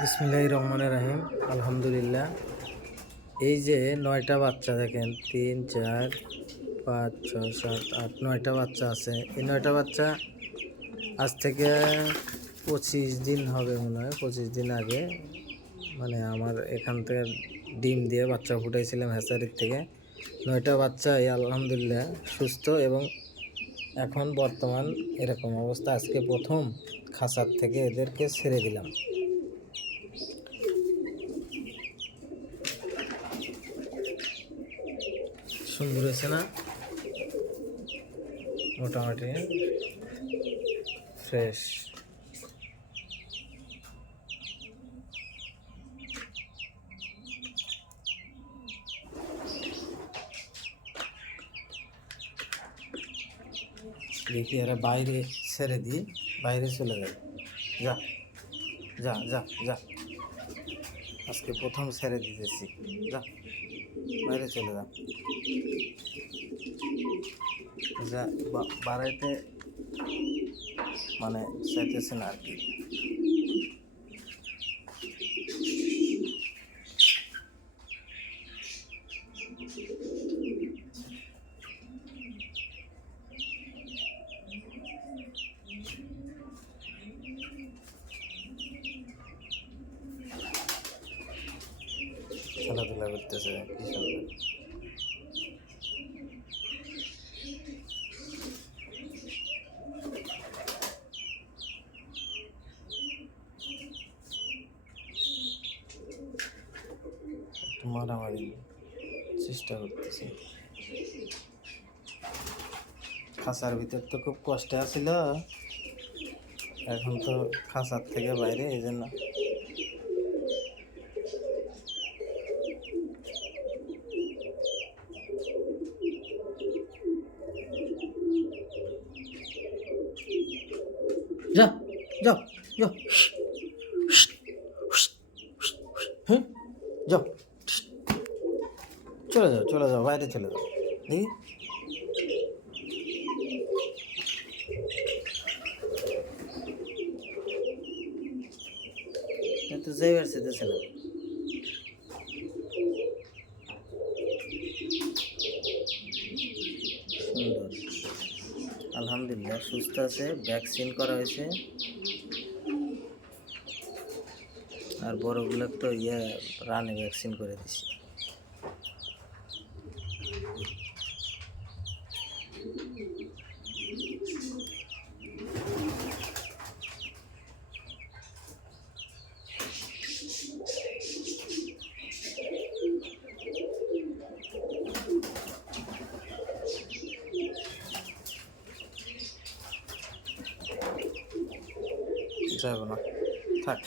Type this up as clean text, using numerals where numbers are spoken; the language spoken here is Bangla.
বিসমিল্লাহির রহমানির রহিম। আলহামদুলিল্লাহ। এই যে ৯টা বাচ্চা দেখেন, ৩, ৪, ৫, ৬, ৭, ৮, ৯টা বাচ্চা আছে। এই ৯টা বাচ্চা আজ থেকে ২৫ দিন হবে মনে হয়। ২৫ দিন আগে মানে আমার এখান থেকে ডিম দিয়ে বাচ্চা ফুটাইছিলাম হ্যাচারির থেকে। ৯টা বাচ্চা এই আলহামদুলিল্লাহ সুস্থ এবং এখন বর্তমান এরকম অবস্থা। আজকে প্রথম খাঁচার থেকে এদেরকে ছেড়ে দিলাম। সুন্দর হয়েছে না? মোটামুটি ফ্রেশ। দেখি এরা বাইরে ছেড়ে দিই, বাইরে চলে যাবে। যা যা যা যা, আজকে প্রথম ছেড়ে দিতেছি। যা বাইরে চলে যা, যা বাড়াইতে মানে চাইতেছে না আর কি। খেলাধুলা করতেছে কি সুন্দর। একটু মারামারি চেষ্টা করতেছি। খাঁচার ভিতর তো খুব কষ্টে আছিল, এখন তো খাঁচার থেকে বাইরে, এই জন্য যা যাও যাও, হুম, যাও, চলে যাও চলে যাও, বাইরে চলে যাও। দেখি তো যাইবার চাইতেছে না। সুন্দর, আলহামদুলিল্লাহ সুস্থ আছে, ভ্যাকসিন করা হয়েছে। আর বড়গুলো তো রানে ভ্যাকসিন করে দিছি। যাবো না, থাক।